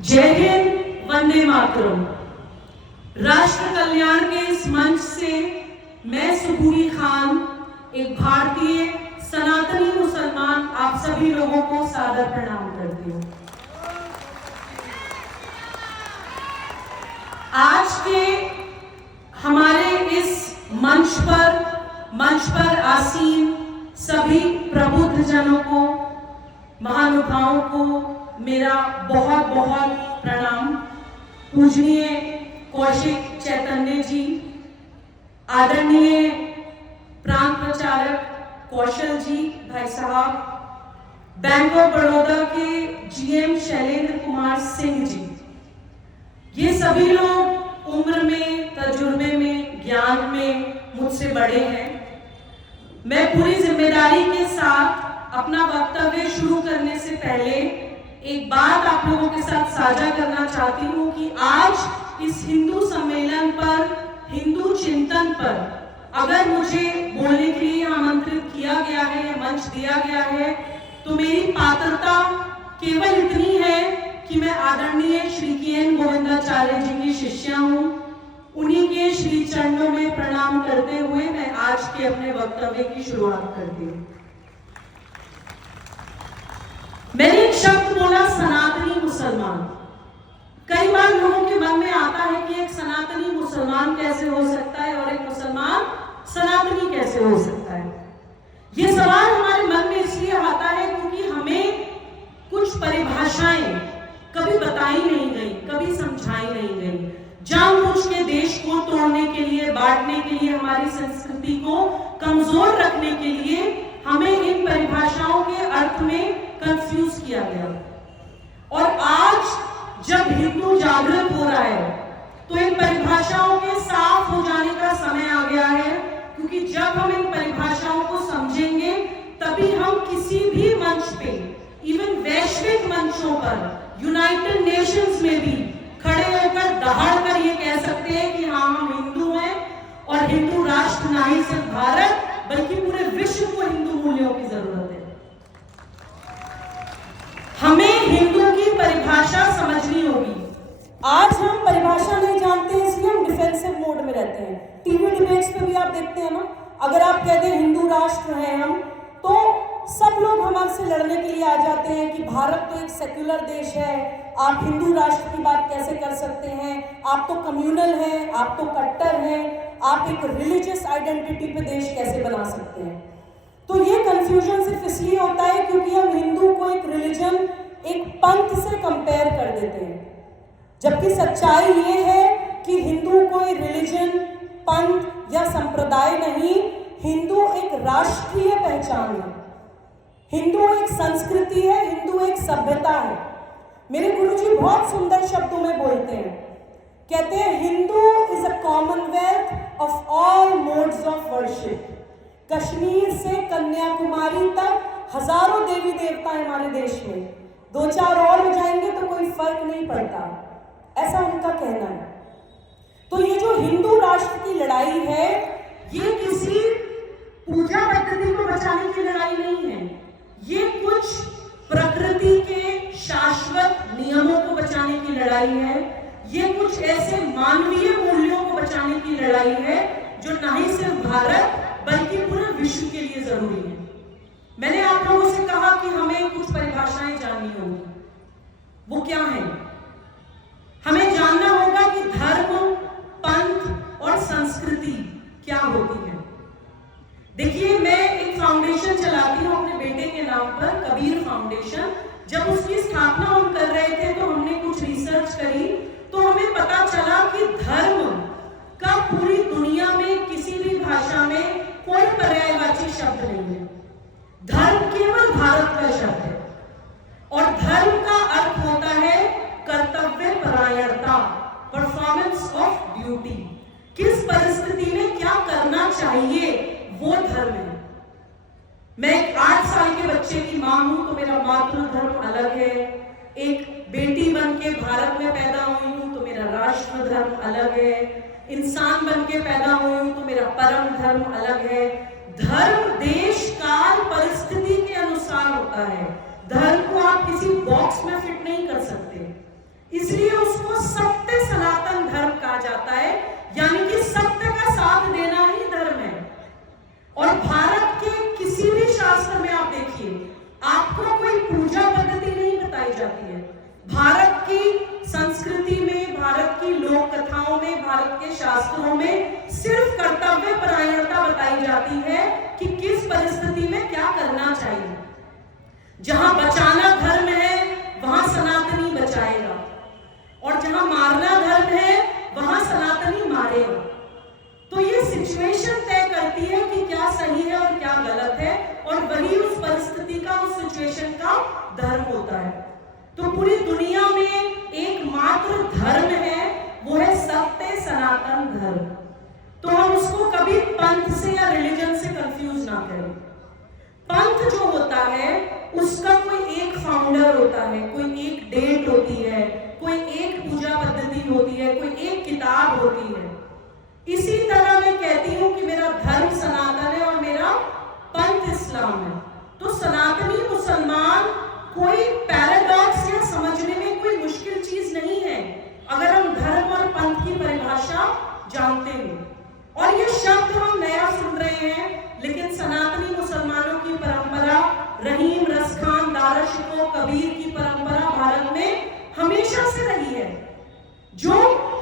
जय हिंद, वंदे मातरम। राष्ट्र कल्याण के इस मंच से मैं सुबूरी खान, एक भारतीय सनातनी मुसलमान, आप सभी लोगों को सादर प्रणाम करती हूँ। आज के हमारे इस मंच पर आसीन सभी प्रबुद्ध जनों को, महानुभावों को मेरा बहुत बहुत प्रणाम। पूजनीय कौशिक चैतन्य जी, आदरणीय प्रांत प्रचारक कौशल जी भाई साहब, बैंक ऑफ बड़ौदा के जीएम शैलेंद्र कुमार सिंह जी, ये सभी लोग उम्र में, तजुर्बे में, ज्ञान में मुझसे बड़े हैं। मैं पूरी जिम्मेदारी के साथ अपना वक्तव्य शुरू करने से पहले एक बात आप लोगों के साथ साझा करना चाहती हूँ कि आज इस हिंदू सम्मेलन पर, हिंदू चिंतन पर अगर मुझे बोलने के लिए आमंत्रित किया गया है या मंच दिया गया है, तो मेरी पात्रता केवल इतनी है कि मैं आदरणीय श्री के.एन. गोविंदाचार्य जी की शिष्या हूँ। उन्हीं के श्री चरणों में प्रणाम करते हुए मैं आज के अपने वक्तव्य की शुरुआत करती हूँ। मैंने एक शब्द बोला, सनातनी मुसलमान। कई बार लोगों के मन में आता है कि एक सनातनी मुसलमान कैसे हो सकता है और एक मुसलमान सनातनी कैसे हो सकता है। ये सवाल हमारे मन में इसलिए आता है क्योंकि हमें कुछ परिभाषाएं कभी बताई नहीं गई, कभी समझाई नहीं गई। जानबूझ के देश को तोड़ने के लिए, बांटने के लिए, हमारी संस्कृति को कमजोर रखने के लिए हमें इन परिभाषाओं के अर्थ में कंफ्यूज किया गया। और आज जब हिंदू जागृत हो रहा है तो इन परिभाषाओं के साफ हो जाने का समय आ गया है, क्योंकि जब हम इन परिभाषाओं को समझेंगे तभी हम किसी भी मंच पे, इवन वैश्विक मंचों पर, यूनाइटेड नेशंस में भी खड़े होकर दहाड़ कर ये कह सकते हैं कि हाँ, हम हिंदू हैं और हिंदू राष्ट्र ना ही सिर्फ भारत बल्कि पूरे विश्व को हिंदू मूल्यों की जरूरत है। हमें हिंदू की परिभाषा समझनी होगी। आज हम परिभाषा नहीं जानते हैं, इसलिए हम डिफेंसिव मोड में रहते हैं। टीवी डिबेट्स पे भी आप देखते हैं ना, अगर आप कहते हैं हिंदू राष्ट्र हैं हम, तो सब लोग हमारे से लड़ने के लिए आ जाते हैं कि भारत तो एक सेक्युलर देश है, आप हिंदू राष्ट्र की बात कैसे कर सकते हैं, आप तो कम्युनल हैं, आप तो कट्टर हैं, आप एक रिलीजियस आइडेंटिटी पे देश कैसे बना सकते हैं। तो ये कंफ्यूजन सिर्फ इसलिए होता है क्योंकि हम हिंदू को एक रिलीजन, एक पंथ से कंपेयर कर देते हैं, जबकि सच्चाई ये है कि हिंदू कोई रिलीजन, पंथ या संप्रदाय नहीं, हिंदू एक राष्ट्रीय पहचान है, हिंदू एक संस्कृति है, हिंदू एक सभ्यता है। मेरे गुरुजी बहुत सुंदर शब्दों में बोलते हैं, कहते हैं Hindu is a Commonwealth of all modes of worship. Kashmir से कन्याकुमारी तक हजारों देवी देवता है हमारे देश में, दो चार और हो जाएंगे तो कोई फर्क नहीं पड़ता, ऐसा उनका कहना है। तो ये जो हिंदू राष्ट्र की लड़ाई है, ये किसी पूजा पद्धति को बचाने की लड़ाई नहीं है, ये कुछ प्रकृति के शाश्वत नियमों को बचाने की लड़ाई है, ये कुछ ऐसे मानवीय मूल्यों को बचाने की लड़ाई है जो ना ही सिर्फ भारत बल्कि पूरे विश्व के लिए जरूरी है। मैंने आप लोगों से कहा कि हमें कुछ परिभाषाएं जाननी होगी। वो क्या है? हमें जानना होगा कि धर्म, पंथ और संस्कृति क्या होती है। देखिए, मैं एक फाउंडेशन चलाती हूँ अपने बेटे के नाम पर, कबीर फाउंडेशन। जब उसकी स्थापना हम कर रहे थे तो हमने कुछ रिसर्च करी, तो हमें पता चला कि धर्म का पूरी दुनिया में किसी भी भाषा में कोई पर्यायवाची शब्द नहीं है। धर्म केवल भारत का शब्द है और धर्म का अर्थ होता है कर्तव्य परायणता, परफॉर्मेंस ऑफ ड्यूटी। किस परिस्थिति में क्या करना चाहिए, वो धर्म है। मैं एक 8 साल के बच्चे की मां हूं तो मेरा मातृ धर्म अलग है, एक बेटी बन के भारत में पैदा हुई हूं तो मेरा राष्ट्र धर्म अलग है, इंसान बन के पैदा हुई हूं तो मेरा परम धर्म अलग है। धर्म देश काल परिस्थिति के अनुसार होता है। धर्म को आप किसी बॉक्स में फिट नहीं कर सकते। इसलिए उसको सत्य सनातन धर्म कहा जाता है, यानी कि सत्य का साथ देना ही धर्म है। और भारत के किसी भी शास्त्र में आप देखिए, आपको कोई पूजा पद्धति नहीं बताई जाती है। भारत की संस्कृति में, भारत की लोक कथाओं में, भारत के शास्त्रों में सिर्फ कर्तव्य परायणता बताई जाती है कि किस परिस्थिति में क्या करना चाहिए। जहां बचाना धर्म है वहां सनातनी बचाएगा, और जहां मारना धर्म है वहां सनातनी मारेगा। तो ये सिचुएशन तय करती है कि क्या सही है और क्या गलत है, और वही उस परिस्थिति का, उस सिचुएशन का धर्म होता है। तो पूरी दुनिया में एकमात्र धर्म है, वो है सत्य सनातन धर्म। तो हम उसको कभी पंथ से या रिलीजन से कंफ्यूज ना करें। पंथ जो होता है उसका कोई एक फाउंडर होता है, कोई एक डेट होती है, कोई एक पूजा पद्धति होती है, कोई एक किताब होती है। इसी तरह मैं कहती हूं कि मेरा धर्म सनातन है और मेरा पंथ इस्लाम है। तो सनातनी मुसलमान कोई पैराडॉक्स या समझने में कोई मुश्किल चीज नहीं है, अगर हम धर्म और पंथ की परिभाषा जानते हैं। और ये शब्द हम नया सुन रहे हैं, लेकिन सनातनी मुसलमानों की परंपरा, रहीम रसखान दारशिको कबीर की परंपरा भारत में हमेशा से रही है, जो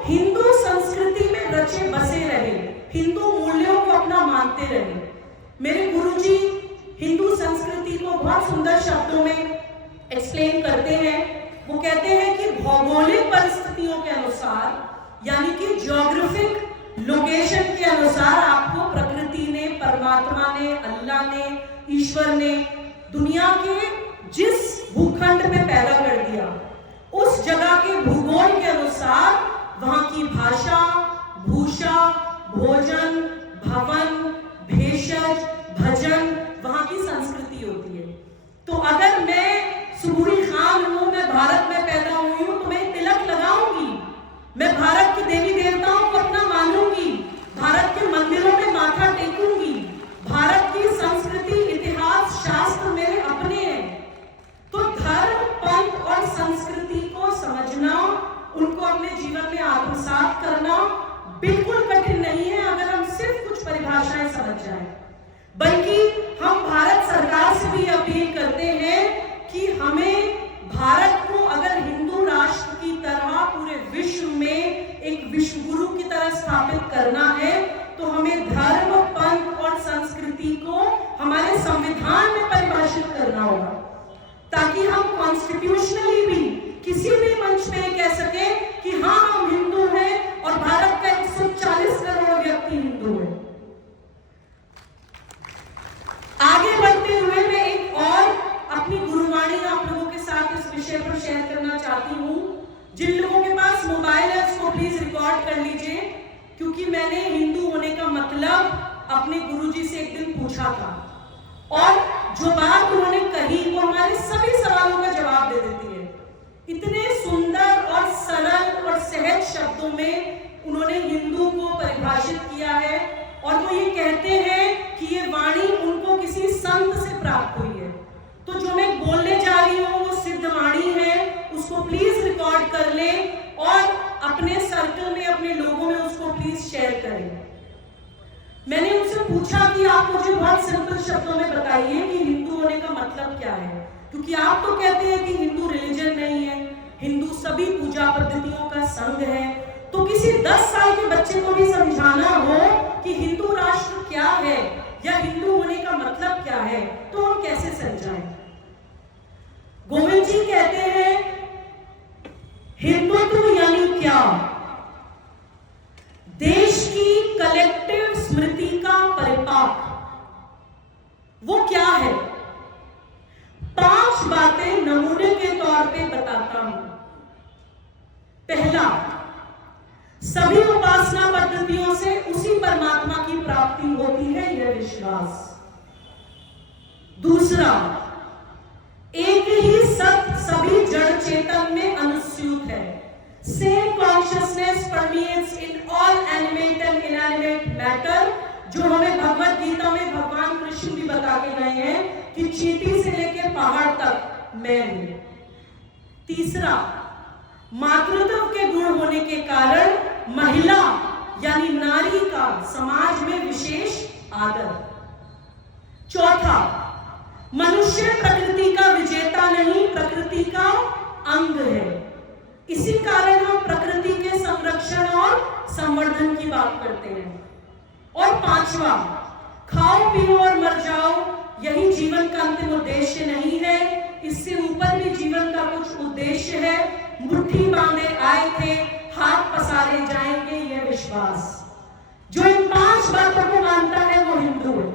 हिंदू संस्कृति में रचे बसे रहे, हिंदू मूल्यों को अपना मानते रहे। मेरे गुरुजी हिंदू संस्कृति को बहुत सुंदर शब्दों में एक्सप्लेन करते हैं। वो कहते हैं कि भौगोलिक परिस्थितियों के अनुसार, यानी कि ज्योग्राफिक लोकेशन के अनुसार, आपको प्रकृति ने, परमात्मा ने, अल्लाह ने, ईश्वर ने दुनिया के जिस भूखंड में पैदा कर दिया, उस जगह के भूगोल के अनुसार वहां की भाषा, भूषा, भोजन, भवन, भेषज, भजन, वहां की संस्कृति होती है। तो अगर मैं सुबूरी खान हूं, मैं भारत में पैदा हुई हूं, तो मैं तिलक लगाऊंगी, मैं भारत की देवी देवताओं को अपना मानूंगी, भारत के मंदिरों में माथा टेकूंगी, भारत की संस्कृति, इतिहास, शास्त्र मेरे अपने हैं। तो धर्म, पंथ और संस्कृति को समझना, उनको अपने जीवन में आत्मसात करना बिल्कुल कठिन नहीं है, अगर हम सिर्फ कुछ परिभाषाएं समझ जाएं। बल्कि हम भारत सरकार से भी अपील करते हैं कि हमें भारत को अगर हिंदू राष्ट्र की तरह पूरे विश्व में एक विश्व गुरु की तरह स्थापित करना है, तो हमें धर्म, पंथ और संस्कृति को हमारे संविधान में परिभाषित करना होगा, ताकि हम कॉन्स्टिट्यूशनली भी किसी भी मंच पे कह सके कि हाँ, हम हिंदू हैं और भारत का 140 करोड़ व्यक्ति हिंदू है। आगे बढ़ते हुए मैं एक और अपनी गुरुवाणी आप लोगों के साथ इस विषय पर शेयर करना चाहती हूँ। जिन लोगों के पास मोबाइल है उसको प्लीज रिकॉर्ड कर लीजिए, क्योंकि मैंने हिंदू होने का मतलब अपने गुरुजी से एक दिन पूछा था, और जो बात उन्होंने कही वो हमारे सभी सवालों का जवाब दे देती है। इतने सुंदर और सरल और सहज शब्दों में उन्होंने हिंदू को परिभाषित किया है, और वो ये कहते हैं कि ये वाणी उनको किसी संत से प्राप्त हुई है। तो जो मैं बोलने जा रही हूँ वो सिद्ध वाणी है, उसको प्लीज रिकॉर्ड कर लें और अपने सर्कल में, अपने लोगों में उसको प्लीज शेयर करें। मैंने उनसे पूछा कि आप मुझे बहुत सिंपल शब्दों में बताइए कि हिंदू होने का मतलब क्या है, क्योंकि आप तो कहते हैं कि हिंदू रिलीजन नहीं है, हिंदू सभी पूजा पद्धतियों का संघ है। तो किसी 10 साल के बच्चे को भी समझाना हो कि हिंदू राष्ट्र क्या है या हिंदू होने का मतलब क्या है, तो हम कैसे समझाएं? गोविंद जी कहते हैं हिंदुत्व यानी क्या? देश की कलेक्टिव स्मृति का परिपाक। वो क्या है? 5 बातें नमूने के तौर पे बताता हूं। पहला, सभी उपासना पद्धतियों से उसी परमात्मा की प्राप्ति होती है, यह विश्वास। दूसरा, एक ही सत्य सभी जड़ चेतन में अनुस्यूत है। Same consciousness permeates in all animate and inanimate matter, जो हमें भगवत गीता में भगवान कृष्ण भी बता के गए हैं कि चींटी से लेकर पहाड़ तक मैं हूं। तीसरा, मातृत्व के गुण होने के कारण महिला यानी नारी का समाज में विशेष आदर। चौथा, मनुष्य प्रकृति का विजेता नहीं, प्रकृति का अंग है। इसी कारण हम प्रकृति के संरक्षण और संवर्धन की बात करते हैं। और पांचवा, खाओ पियो और मर जाओ, यही जीवन का अंतिम उद्देश्य नहीं है, इससे ऊपर भी जीवन का कुछ उद्देश्य है। मुट्ठी बांधे आए थे, हाथ पसारे जाएंगे, यह विश्वास। जो इन 5 बातों को मानता है वो हिंदू है।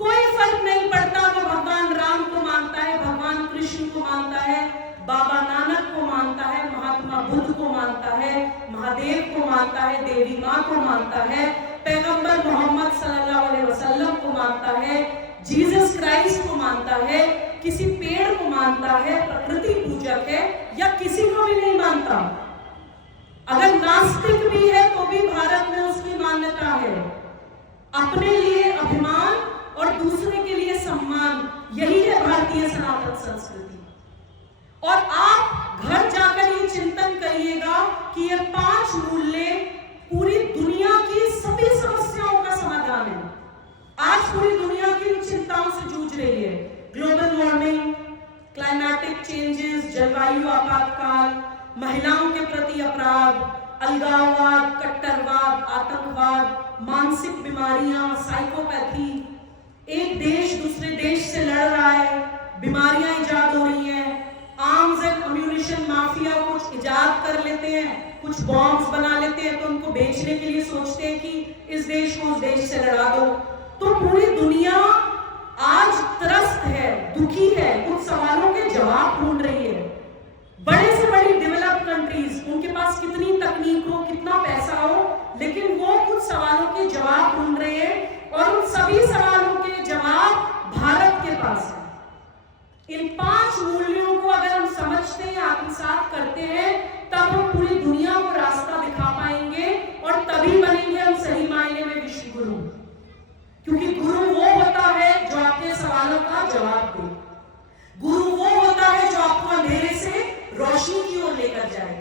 कोई फर्क नहीं पड़ता वो भगवान राम को मानता है, भगवान कृष्ण को मानता है, बाबा नानक को मानता है, महात्मा बुद्ध को मानता है, महादेव को मानता है, देवी माँ को मानता है, पैगंबर मोहम्मद सल्लल्लाहु अलैहि वसल्लम को मानता है, जीसस क्राइस्ट को मानता है, किसी पेड़ को मानता है, प्रकृति पूजक है, या किसी को भी नहीं मानता। अगर नास्तिक भी है तो भी भारत में उसकी मान्यता है। अपने लिए अभिमान और दूसरे के लिए सम्मान, यही है भारतीय सनातन संस्कृति। और आप घर जाकर ये चिंतन करिएगा कि ये 5 मूल्य पूरी दुनिया की सभी समस्याओं का समाधान है। आज पूरी दुनिया की चिंताओं से जूझ रही है। ग्लोबल वार्मिंग, क्लाइमेटिक चेंजेस, जलवायु आपातकाल, महिलाओं के प्रति अपराध, अलगाववाद, कट्टरवाद, आतंकवाद, मानसिक बीमारियां, साइकोपैथी, एक देश दूसरे देश से लड़ रहा है, बीमारियां इजाद हो रही हैं, आर्म्स एंड अम्यूनिशन माफिया कुछ इजाद कर लेते हैं, कुछ बॉम्ब्स बना लेते हैं, तो उनको बेचने के लिए सोचते हैं कि इस देश को उस देश से लड़ा दो। तो पूरी दुनिया आज त्रस्त है, दुखी है, कुछ सवालों के जवाब ढूंढ रही है। बड़े से बड़ी डेवलप्ड कंट्रीज, उनके पास कितनी तकनीक हो, कितना पैसा हो, लेकिन वो कुछ सवालों के जवाब ढूंढ रहे हैं, और उन सभी सवालों के जवाब भारत के पास है। इन 5 मूल्यों को अगर हम समझते हैं, आत्मसात करते हैं, तब हम पूरी दुनिया को रास्ता दिखा पाएंगे, और तभी बनेंगे हम सही मायने में विश्व गुरु। क्योंकि गुरु वो होता है जो आपके सवालों का जवाब दे, गुरु वो होता है जो आपको अंधेरे से रोशनी की ओर लेकर जाए।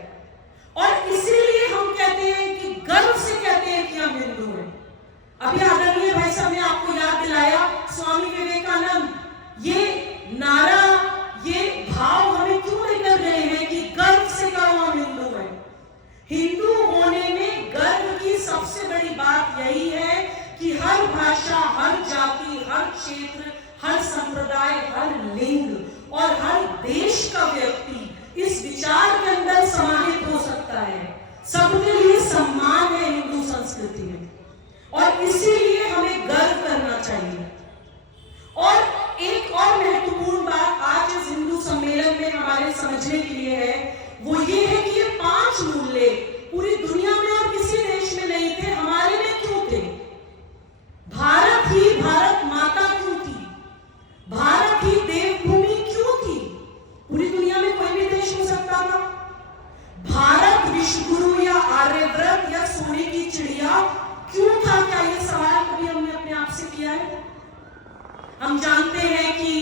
और इसीलिए हम कहते हैं कि गर्व से कहते हैं कि हम हिंदू हैं। अभी आदरणीय भाई साहब ने आपको याद दिलाया स्वामी विवेकानंद, ये नारा, ये भाव हमें क्यों लेकर गए हैं कि गर्व से कहो हम हिंदू हैं। हिंदू होने में गर्व की सबसे बड़ी बात यही है कि हर भाषा, हर जाति, हर क्षेत्र, हर संप्रदाय, हर लिंग और हर देश का व्यक्ति इस विचार के अंदर समाहित हो सकता है। सबके लिए सम्मान है हिंदू संस्कृति में, और इसीलिए हमें गर्व करना चाहिए। और एक और महत्वपूर्ण बात आज इस हिंदू सम्मेलन में हमारे समझने के लिए है, वो ये है कि ये 5 मूल्य पूरी दुनिया में और किसी देश में नहीं थे, हमारे में क्यों थे? भारत ही भारत माता क्यों थी? भारत ही देवभूमि क्यों थी? पूरी दुनिया में कोई भी देश हो सकता था। भारत विश्वगुरु या आर्यव्रत या सोने की चिड़िया क्यों था? क्या ये सवाल कभी हमने अपने आप से किया है? हम जानते हैं कि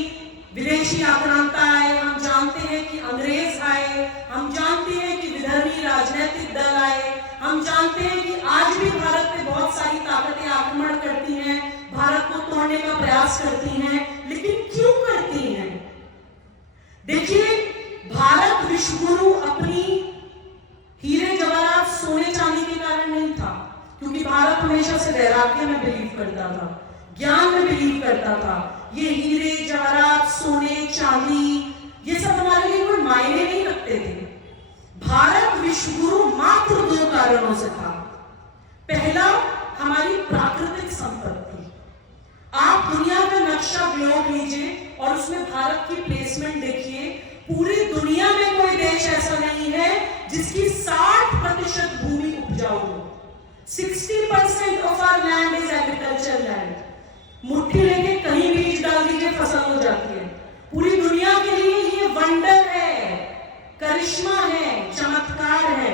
विदेशी आक्रांता आए, हम जानते हैं कि अंग्रेज आए, हम जानते हैं कि विधर्मी राजनीतिक दल आए, हम जानते हैं कि आज भी भारत पे बहुत सारी ताकतें आक्रमण करती हैं, भारत को तोड़ने का प्रयास करती हैं, लेकिन क्यों करती हैं? देखिए, भारत विश्वगुरु अपनी हीरे जवाहरात सोने चांदी के कारण नहीं था, क्योंकि भारत हमेशा से वैराग्य में बिलीव करता था, ज्ञान में बिलीव करता था। ये हीरे जवाहरात, सोने चांदी, ये सब हमारे लिए कोई मायने नहीं रखते थे। भारत विश्वगुरु मात्र 2 कारणों से था। पहला, हमारी प्राकृतिक संपत्ति। आप दुनिया का नक्शा ग्लोब लीजिए और उसमें भारत की प्लेसमेंट देखिए, पूरी दुनिया में कोई देश ऐसा नहीं है जिसकी 60% भूमि उपजाऊ हो। 60% of our land is agriculture land. मुट्ठी लेके कहीं बीज डाल दीजिए, फसल हो जाती है। पूरी दुनिया के लिए ये वंडर है, करिश्मा है, चमत्कार है।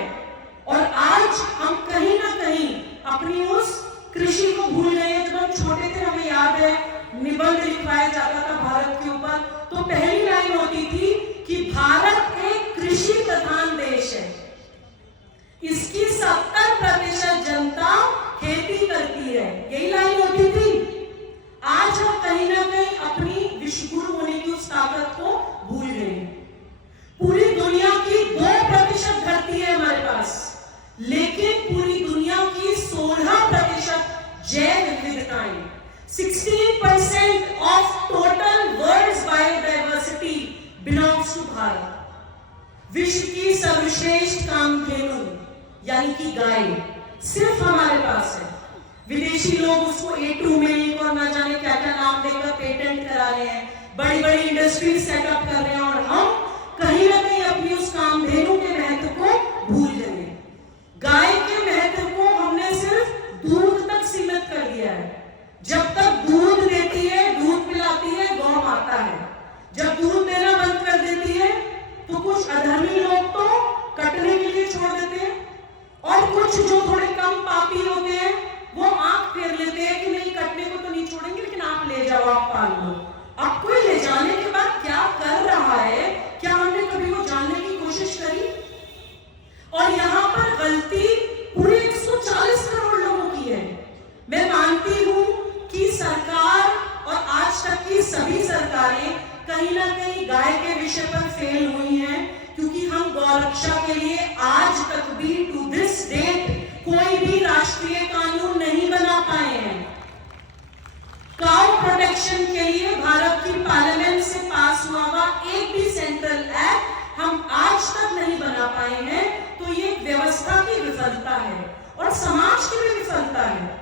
और आज हम कहीं ना कहीं अपनी उस कृषि को भूल गए। जब हम छोटे थे, हमें याद है निबंध लिखवाया जाता था भारत के ऊपर, तो पहली लाइन होती थी कि भारत एक कृषि प्रधान बिलोंग्स टू भारत। विश्व की सर्वश्रेष्ठ कामधेनु यानी कि गाय सिर्फ हमारे पास है। विदेशी लोग उसको A2 में और ना जाने क्या क्या नाम देकर पेटेंट करा रहे हैं, बड़ी बड़ी इंडस्ट्री सेटअप कर रहे हैं, और हम कहीं ना कहीं अपनी उस कामधेनु के महत्व को भूल गए। गाय के महत्व को हमने सिर्फ दूध तक सीमित कर दिया है। जब तक दूध देती है, दूध पिलाती है, गौ माता है। जब दूध देना बंद कर देती है तो कुछ अधर्मी लोग तो कटने के लिए छोड़ देते हैं, और कुछ जो थोड़े कम पापी होते हैं वो आंख फेर लेते हैं कि नहीं, कटने को तो नहीं छोड़ेंगे, लेकिन आप ले जाओ, आप पाल लो। अब कोई ले जाने के बाद क्या कर रहा है, क्या हमने कभी वो जानने की कोशिश करी? और यहाँ पर गलती पूरे 140 करोड़ लोगों की है। मैं मानती हूं कि सरकार और आज तक की सभी सरकारें कहीं ना कहीं गाय के विषय पर फेल हुई हैं, क्योंकि हम गौरक्षा के लिए आज तक भी टू दिस डेट कोई भी राष्ट्रीय कानून नहीं बना पाए हैं। काउ प्रोटेक्शन के लिए भारत की पार्लियामेंट से पास हुआ एक भी सेंट्रल एक्ट हम आज तक नहीं बना पाए हैं। तो ये व्यवस्था की विफलता है और समाज की भी विफलता है।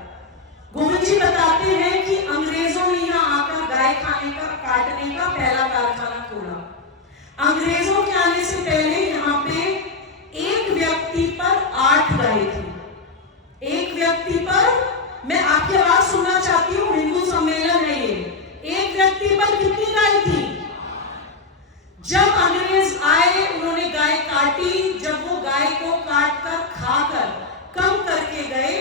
गोविंद जी बताते हैं कि अंग्रेजों ने यहाँ आकर गाय खाने का काटने का पहला कारखाना खोला। अंग्रेजों के आने से पहले यहाँ पे एक व्यक्ति पर 8 गाय थी। एक व्यक्ति पर, मैं आपकी आवाज सुनना चाहती हूँ, हिंदू सम्मेलन है ये, एक व्यक्ति पर कितनी गाय थी? जब अंग्रेज आए उन्होंने गाय काटी, जब वो गाय को काटकर खाकर कम करके गए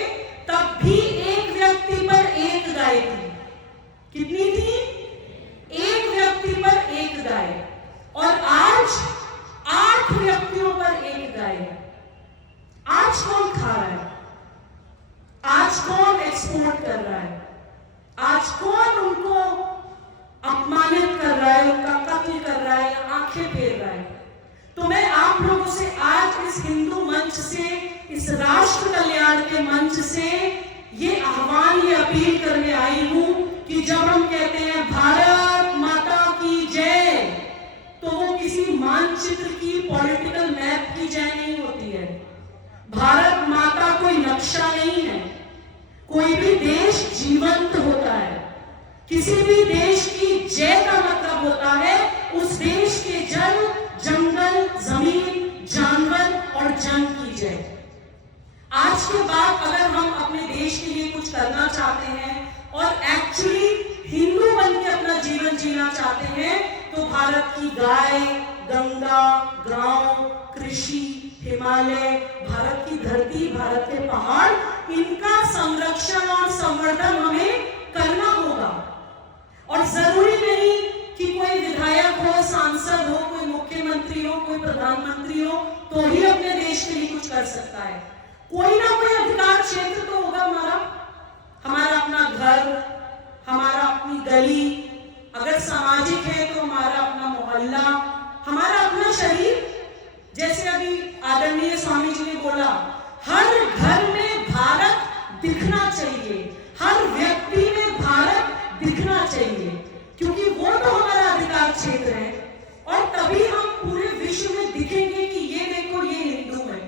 तब भी एक व्यक्ति पर एक गाय थी। कितनी थी? एक व्यक्ति पर एक गाय। और आज 8 व्यक्तियों पर एक गाय। आज कौन खा रहा है? आज कौन एक्सपोर्ट कर रहा है? आज कौन उनको अपमानित कर रहा है, उनका कत्ल कर रहा है या आंखें फेर रहा है? तो मैं आप लोगों से आज इस हिंदू मंच से, इस राष्ट्र कल्याण के मंच से ये आह्वान, ये अपील करने आई हूं कि जब हम कहते हैं भारत माता की जय, तो वो किसी मानचित्र की, पॉलिटिकल मैप की जय नहीं होती है। भारत माता कोई नक्शा नहीं है। कोई भी देश जीवंत होता है। किसी भी देश की जय का मतलब होता है उस देश के जल, जंगल, जमीन, जानवर और जन की जय। आज के बाद अगर हम अपने देश के लिए कुछ करना चाहते हैं और एक्चुअली हिंदू बन के अपना जीवन जीना चाहते हैं, तो भारत की गाय, गंगा, गांव, कृषि, हिमालय, भारत की धरती, भारत के पहाड़, इनका संरक्षण और संवर्धन हमें करना होगा। और जरूरी नहीं कि कोई विधायक हो, सांसद हो, कोई मुख्यमंत्री हो, कोई प्रधानमंत्री हो तो ही अपने देश के लिए कुछ कर सकता है। कोई ना कोई अधिकार क्षेत्र तो होगा हमारा अपना घर, हमारा अपनी गली, अगर सामाजिक है तो हमारा अपना मोहल्ला, हमारा अपना शरीर। जैसे अभी आदरणीय स्वामी जी ने बोला, हर घर में भारत दिखना चाहिए, हर व्यक्ति में भारत दिखना चाहिए, क्योंकि वो तो हमारा अधिकार क्षेत्र है। और तभी हम पूरे विश्व में दिखेंगे कि ये देखो, ये हिंदू है।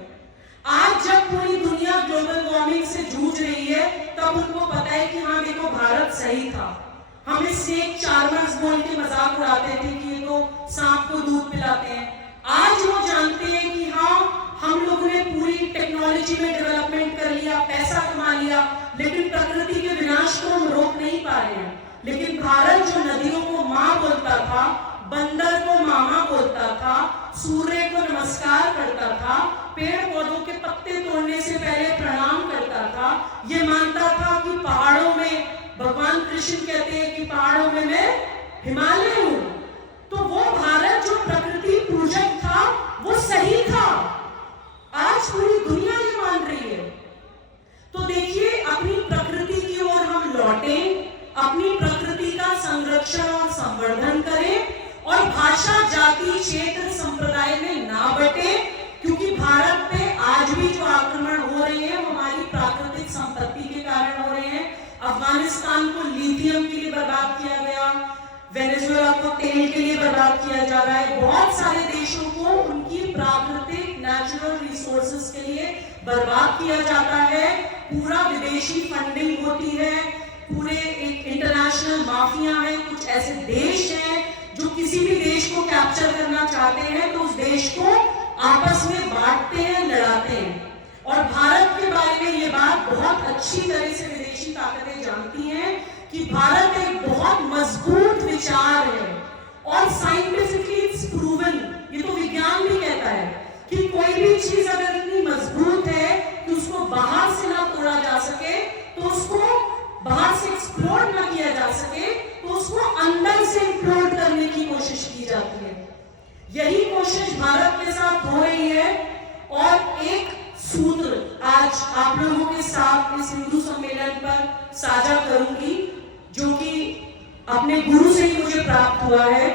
आज जब पूरी दुनिया ग्लोबल वार्मिंग से जूझ रही है, तब उनको पता है कि हाँ देखो, भारत सही था। हमें स्नेक चार्मर्स बोल के मजाक उड़ाते थे कि ये तो सांप को दूध पिलाते हैं। आज वो जानते हैं कि हाँ, हम लोगों ने पूरी टेक्नोलॉजी में डेवलपमेंट कर लिया, पैसा कमा लिया, लेकिन प्रकृति के विनाश को हम रोक नहीं पा रहे हैं। लेकिन भारत जो नदियों को माँ बोलता था, बंदर को मामा बोलता था, सूर्य को नमस्कार करता था, पेड़ पौधों के पत्ते तोड़ने से पहले प्रणाम करता था, ये मानता था कि पहाड़ों में, भगवान कृष्ण कहते हैं कि पहाड़ों में मैं हिमालय हूं, तो वो भारत जो प्रकृति पूजक था वो सही था। आज पूरी दुनिया ये मान रही है। तो देखिए, अपनी प्रकृति की ओर हम लौटें, अपनी प्रकृति का संरक्षण और संवर्धन करें, और भाषा, जाति, क्षेत्र, संप्रदाय में ना बटे, क्योंकि भारत पे आज भी जो आक्रमण हो रहे हैं वो हमारी प्राकृतिक संपत्ति के कारण हो रहे हैं। अफगानिस्तान को लिथियम के लिए बर्बाद किया गया, वेनेजुएला को तेल के लिए बर्बाद किया जा रहा है, बहुत सारे देशों को उनकी प्राकृतिक नेचुरल रिसोर्सेज के लिए बर्बाद किया जाता है, पूरा विदेशी फंडिंग होती है, पूरे एक इंटरनेशनल माफिया है, कुछ ऐसे देश हैं जो किसी भी देश को कैप्चर करना चाहते हैं तो उस देश को आपस में बांटते हैं, लड़ाते हैं। और भारत के बारे में ये बात बहुत अच्छी तरह से विदेशी ताकतें जानती हैं कि भारत एक बहुत मजबूत विचार है और साइंटिफिकली इट्स प्रूवन, ये तो विज्ञान भी कहता है कि कोई भी चीज अगर इतनी मजबूत है कि उसको बाहर से ना तोड़ा जा सके, तो उसको बाहर से एक्सप्लोर ना किया जा सके, तो उसको अंदर से एक्सप्लोर करने की कोशिश की जाती है। यही कोशिश भारत के साथ हो रही है। और एक सूत्र आज आप लोगों के साथ इस हिंदू सम्मेलन पर साझा करूंगी, जो कि अपने गुरु से ही मुझे प्राप्त हुआ है।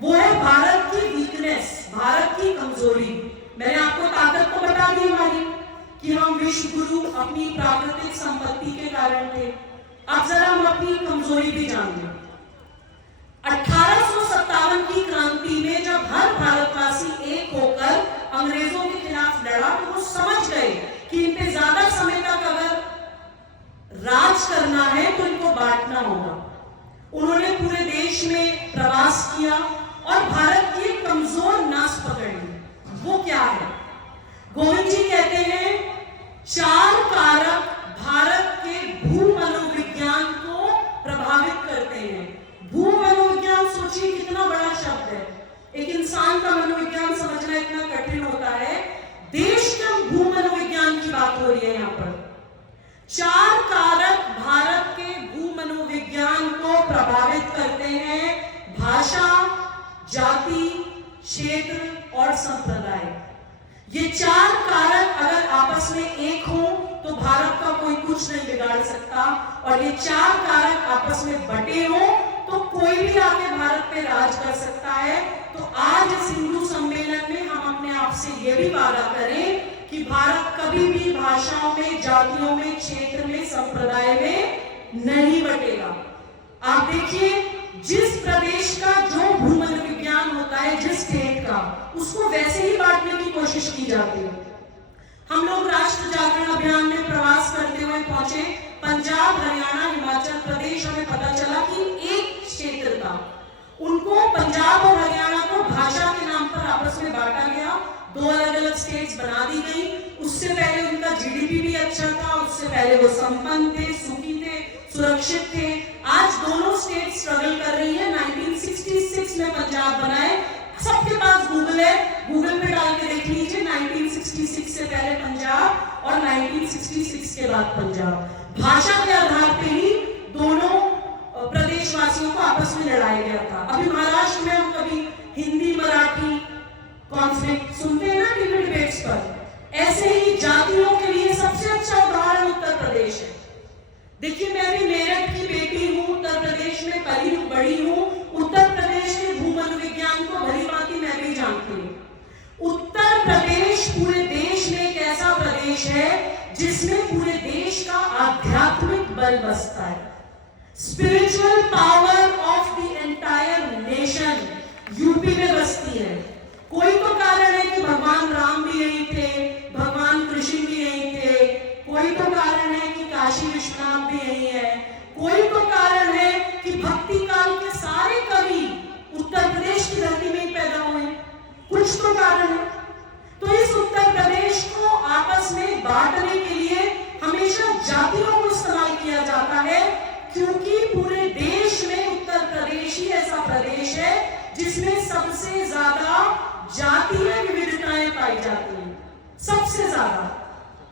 वो है भारत की वीकनेस, भारत की कमजोरी। मैंने आपको ताकत तो बता दी हमारी कि हम विश्व गुरु अपनी प्राकृतिक संपत्ति के कारण थे। अब जरा हम अपनी कमजोरी भी जान लें। 1857 की क्रांति में जब हर भारतवासी एक होकर अंग्रेजों के खिलाफ लड़ा, तो वो समझ गए कि इन पे ज्यादा समय तक अगर राज करना है तो इनको बांटना होगा। उन्होंने पूरे देश में प्रवास किया और भारत की एक कमजोर नस पकड़ ली। वो क्या है? गोविंद जी कहते हैं 4 कारक भारत के भू मनोविज्ञान को प्रभावित करते हैं। भू मनोविज्ञान सोचिए कितना बड़ा शब्द है, एक इंसान का मनोविज्ञान समझना इतना कठिन होता है, देश के भू मनोविज्ञान की बात हो रही है यहाँ पर। 4 कारक भारत के भू मनोविज्ञान को प्रभावित करते हैं: भाषा, जाति, क्षेत्र और संप्रदाय। ये 4 कारक अगर आपस में एक हो तो भारत का कोई कुछ नहीं बिगाड़ सकता, और ये 4 कारक आपस में बटे हो तो कोई भी आके भारत पे राज कर सकता है। तो आज इस हिंदू सम्मेलन में हम अपने आप से ये भी वादा करें कि भारत कभी भी भाषाओं में, जातियों में, क्षेत्र में, संप्रदाय में नहीं बटेगा। आप देखिए, जिस प्रदेश का जो भू मनोविज्ञान होता है, जिस स्टेट का, उसको वैसे ही बांटने की कोशिश की जाती है। हम लोग राष्ट्र जागरण अभियान में प्रवास करते हुए पहुंचे पंजाब, हरियाणा, हिमाचल प्रदेश। हमें पता चला कि एक क्षेत्र था, उनको पंजाब और हरियाणा को भाषा के नाम पर आपस में बांटा गया, 2 अलग अलग स्टेट्स बना दी गई। उससे पहले उनका जीडीपी भी अच्छा था, उससे पहले वो संपन्न थे, सुखी थे, सुरक्षित थे। आज दोनों स्टेट स्ट्रगल कर रही है। 1966 में पंजाब बना है, सबके पास गूगल है, गूगल पे डाल के देख लीजिए 1966 से पहले पंजाब और 1966 के बाद पंजाब। भाषा के आधार पे ही दोनों प्रदेशवासियों को आपस में लड़ाया गया था। अभी महाराष्ट्र में हम कभी हिंदी मराठी कॉन्फ्लिक्ट सुनते हैं ना टीवी डिबेट्स पर, ऐसे ही जातियों के लिए सबसे अच्छा उदाहरण उत्तर प्रदेश है। देखिए, मैं भी मेरठ की बेटी हूँ, उत्तर प्रदेश में पली बड़ी हूँ, उत्तर प्रदेश के भू मनोविज्ञान को भली भांति मैं भी जानती हूँ। उत्तर प्रदेश पूरे देश में एक ऐसा प्रदेश है जिसमें पूरे देश का आध्यात्मिक बल बसता है। Spiritual power of the entire nation UP में बसती है। कोई तो कारण है कि भगवान राम भी यहीं थे, भगवान कृष्ण भी यहीं थे, कोई तो कारण है कि काशी विश्वनाथ भी यहीं है, कोई तो कारण है कि भक्ति काल के सारे कवि उत्तर प्रदेश की धरती में ही पैदा हुए, कुछ तो कारण है। तो इस उत्तर प्रदेश को आपस में बांटने के लिए हमेशा जातियों को इस्तेमाल किया जाता है, क्योंकि पूरे देश में उत्तर प्रदेश ही ऐसा प्रदेश है जिसमें सबसे ज्यादा जातीय विविधताएं पाई जाती हैं, सबसे ज्यादा।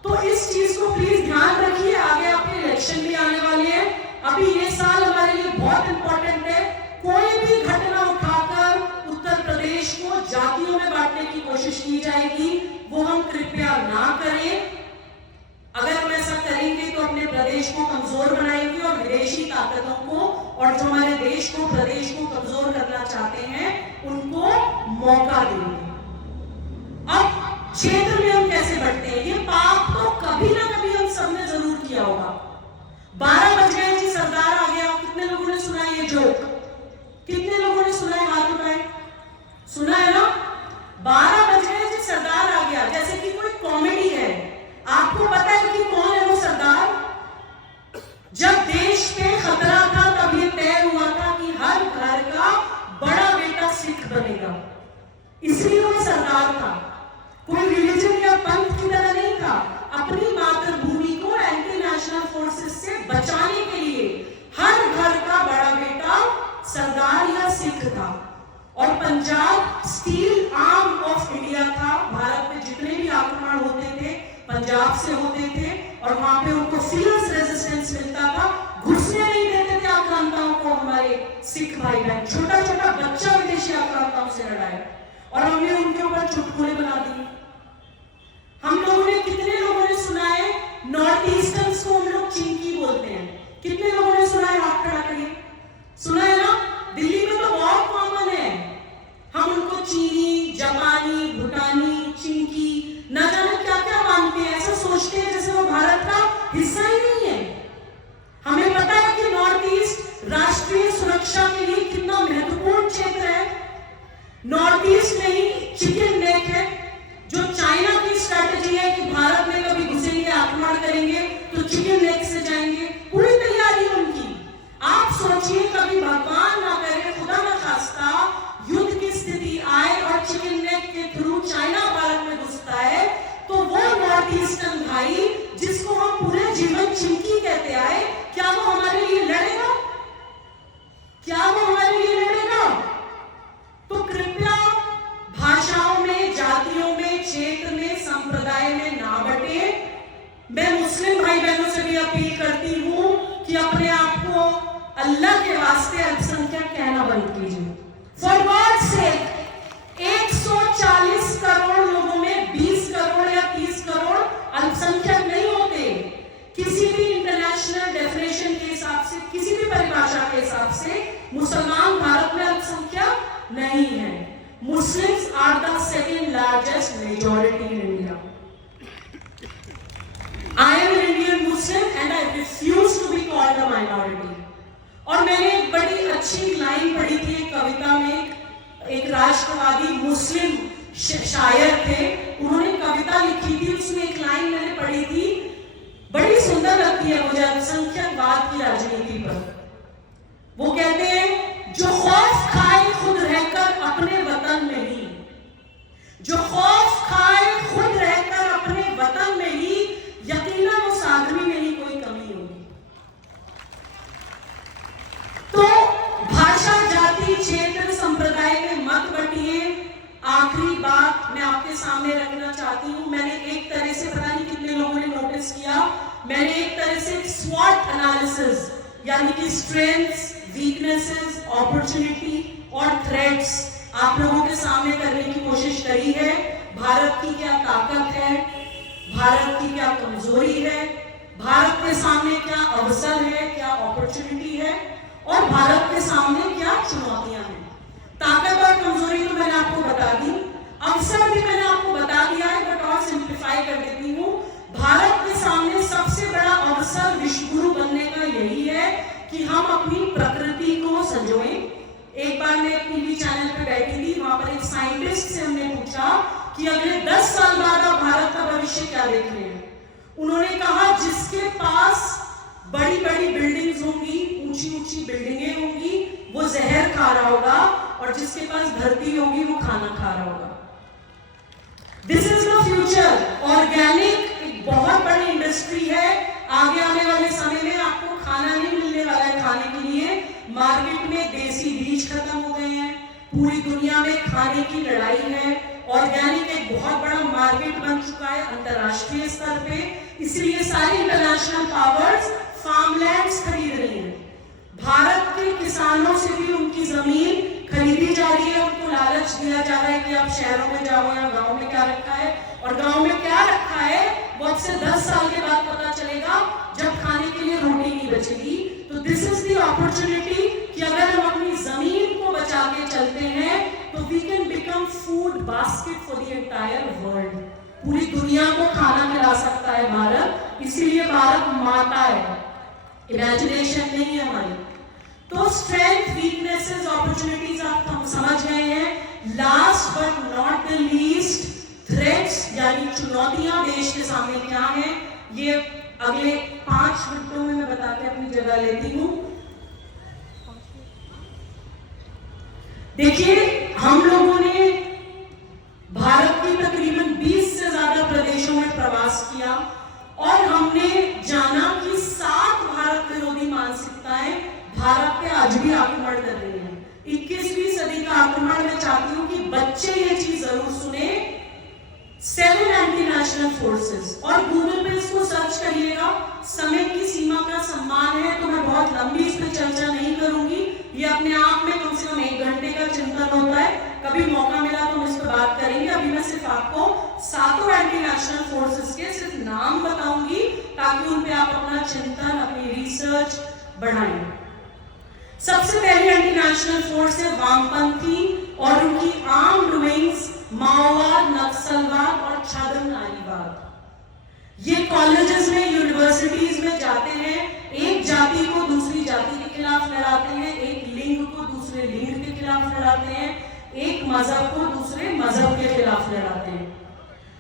तो इस चीज को प्लीज ध्यान रखिए। आगे आपके इलेक्शन भी आने वाले हैं, अभी ये साल हमारे लिए बहुत इंपॉर्टेंट है। कोई भी घटना उठाकर उत्तर प्रदेश को जातियों में बांटने की कोशिश की जाएगी, वो हम कृपया ना करें। अगर हम ऐसा करेंगे तो अपने प्रदेश को कमजोर बनाएंगे और विदेशी ताकतों को, और जो हमारे देश को, प्रदेश को कमजोर करना चाहते हैं, उनको मौका देंगे। अब क्षेत्र में हम कैसे बढ़ते हैं? ये पाप तो कभी ना कभी हम सबने जरूर किया होगा। 12 बज गए जी, सरदार आ गया। कितने लोगों ने सुना ये जोक? कितने लोगों ने सुना है? हाथ उठाए। सुना है ना? 12 बज गए जब सरदार आ गया, जैसे कि कोई कॉमेडी है। आपको पता है कि कौन है वो सरदार? जब देश पे खतरा था तब ये तय हुआ था कि हर घर का बड़ा बेटा सिख बनेगा, इसलिए वो सरदार था। कोई रिलीजन या पंथ की तरह नहीं था। अपनी मातृभूमि को एंटी नेशनल फोर्सेस से बचाने के लिए हर घर का बड़ा बेटा सरदार या सिख था। और Punjab steel arm of India था। भारत में जितने भी आक्रमण होते थे पंजाब से होते थे, और वहां पे उनको फियर्स रेजिस्टेंस मिलता था। घुसने नहीं देते थे आक्रांताओं को। हमारे सिख भाई बहन, छोटा छोटा बच्चा विदेशी आक्रांताओं से लड़ा है, और हमने उनके ऊपर चुटकुले बना दिए। हम लोगों ने, कितने लोगों ने सुना है नॉर्थ ईस्टर्न्स को हम लोग चिंकी बोलते हैं? कितने लोगों ने सुना है? हाथ खड़ा करिए। सुना है ना? दिल्ली में तो बहुत कॉमन है। हम उनको चीनी, जापानी, भूटानी, चिंकी, न जाने क्या क्या मानते हैं। ऐसा सोचते हैं जैसे वो भारत का हिस्सा ही नहीं है। हमें पता है कि नॉर्थ ईस्ट राष्ट्रीय सुरक्षा के लिए कितना महत्वपूर्ण क्षेत्र है। नॉर्थ ईस्ट में ही चिकन नेक है, जो चाइना की स्ट्रैटेजी है कि भारत में कभी घुसेंगे, आक्रमण करेंगे तो चिकन नेक से जाएंगे। पूरी तैयारी है उनकी। आप सोचिए, कभी भगवान ना करे, खुदा ना खास्ता, युद्ध की स्थिति आए और चिकन नेक के थ्रू चाइना भारत में घुसता है, तो वो नॉर्थ ईस्टर्न भाई जिसको हम पूरे जीवन चिंकी कहते आए, क्या वो हमारे लिए लड़ेगा? क्या वो हमारे लिए लड़ेगा? तो कृपया भाषाओं में, जातियों में, क्षेत्र में, संप्रदाय में ना बटे। मैं मुस्लिम भाई बहनों से भी अपील करती हूं कि अपने आप को अल्लाह के वास्ते अल्पसंख्यक कहना बंद कीजिए। फॉर गॉड सेक, 140 करोड़ लोगों में 20 करोड़ या 30 करोड़ अल्पसंख्यक नहीं होते। किसी भी इंटरनेशनल डेफिनेशन के हिसाब से, किसी भी परिभाषा के हिसाब से मुसलमान भारत में अल्पसंख्यक नहीं है। Muslims are the second largest majority in India. I am an Indian Muslim and I refuse to be called a minority. और मैंने एक बड़ी अच्छी लाइन पढ़ी थी एक कविता में। एक राष्ट्रवादी मुस्लिम शायर थे, उन्होंने कविता लिखी थी, उसमें एक लाइन मैंने पढ़ी थी, बड़ी सुंदर लगती है मुझे, अल्पसंख्यकवाद की राजनीति पर। वो कहते हैं, जो खौफ खाए खुद रहकर अपने वतन में ही, जो खौफ खाए खुद रहकर अपने वतन में ही, यकीनन उस आदमी में ही कोई कमी होगी। तो भाषा, जाति, क्षेत्र, संप्रदाय में मत बटिए। आखिरी बात मैं आपके सामने रखना चाहती हूं। मैंने एक तरह से, पता नहीं कितने लोगों ने नोटिस किया, मैंने एक तरह से स्वॉट एनालिसिस, यानी कि स्ट्रेंथ्स, वीकनेसेस, अपॉर्चुनिटी और थ्रेट्स आप लोगों के सामने करने की कोशिश करी है। भारत की क्या ताकत है, भारत की क्या कमजोरी है, भारत के सामने क्या अवसर है, क्या अपॉर्चुनिटी है, और भारत के सामने क्या चुनौतियां हैं। ताकत और कमजोरी तो मैंने आपको बता दी, अवसर भी मैंने आपको बता दिया है, बट और सिंप्लीफाई कर देती हूँ। भारत के सामने सबसे बड़ा अवसर विश्वगुरु बनने का यही है कि हम अपनी प्रकृति को संजोएं। एक बार मैं एक टीवी चैनल पे बैठी थी, वहां पर एक साइंटिस्ट से हमने पूछा कि अगले 10 साल बाद आप भारत का भविष्य क्या देख रहे हैं। उन्होंने कहा, जिसके पास बड़ी बड़ी बिल्डिंग्स होंगी, ऊंची ऊंची बिल्डिंगें होंगी, वो जहर खा रहा होगा, और जिसके पास धरती होगी वो खाना खा रहा होगा। This is the future. Organic एक बहुत बड़ी इंडस्ट्री है। आगे आने वाले समय में आपको खाना नहीं मिलने वाला है खाने के लिए। मार्केट में देसी बीज खत्म हो गए हैं, पूरी दुनिया में खाने की लड़ाई है। ऑर्गेनिक एक बहुत बड़ा मार्केट बन चुका है अंतरराष्ट्रीय स्तर पे, इसलिए सारी इंटरनेशनल पावर्स फार्मलैंड्स खरीद रही हैं। भारत के किसानों से भी उनकी जमीन खरीदी जा रही है, उनको लालच दिया जा रहा है कि आप शहरों में जाओ या गांव में क्या रखा है, और गांव में क्या रखा है वो अब से 10 साल के बाद पता चलेगा, जब खाने के लिए रोटी नहीं बचेगी। तो दिस इज द अपॉर्चुनिटी कि अगर हम अपनी जमीन को बचा के चलते हैं तो we can become food basket for the entire world. पूरी दुनिया को खाना खिला सकता है भारत, इसीलिए भारत माता है, इमेजिनेशन नहीं है हमारी। तो स्ट्रेंथ, वीकनेसेस, अपॉर्चुनिटीज आप समझ गए हैं। Last but not the least, threats यानी चुनौतियां देश के सामने क्या हैं, ये अगले 5 मिनटों में मैं बता के अपनी जगह लेती हूं। देखिए, हम लोगों ने भारत के तकरीबन 20 से ज्यादा प्रदेशों में प्रवास किया और हमने जाना कि 7 भारत विरोधी मानसिकताएं भारत पे आज भी आक्रमण कर रही हैं। 21वीं सदी का आक्रमण। मैं चाहती हूं कि बच्चे ये चीज जरूर सुने। 7 एंटी नेशनल फोर्सेस, और गूगल पे इसको सर्च करिएगा। समय की सीमा का सम्मान है तो मैं बहुत लंबी इस पर चर्चा नहीं करूंगी। ये अपने आप में कम से कम 1 घंटे का चिंतन होता है। कभी मौका मिला तो हम इस पर बात करेंगे। अभी मैं सिर्फ आपको 7 एंटी नेशनल फोर्सेस के सिर्फ नाम बताऊंगी ताकि उन पे आप अपना चिंतन, अपनी रिसर्च बढ़ाएं। सबसे पहली एंटी नेशनल फोर्स है वामपंथी और उनकी आर्म्ड विंग्स माओवाद, नक्सलवाद और छात्र नारीवाद। ये कॉलेजेस में, यूनिवर्सिटीज में जाते हैं, एक जाति को दूसरी जाति के खिलाफ लड़ाते हैं, एक लिंग को दूसरे लिंग के खिलाफ लड़ाते हैं, एक मजहब को दूसरे मजहब के खिलाफ लड़ाते हैं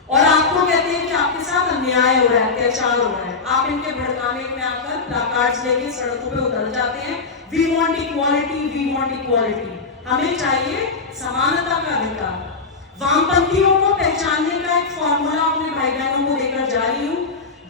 और आपको कहते हैं कि आपके साथ अन्याय हो रहा है, अत्याचार हो रहा है। आप इनके भड़काने में आकर प्लाकार्ड्स लेके सड़कों पे उतर जाते हैं। We want equality, we want equality, हमें चाहिए समानता का अधिकार। वामपंथियों को पहचानने का एक फॉर्मूला अपने भाई बहनों को देकर जा रही हूं।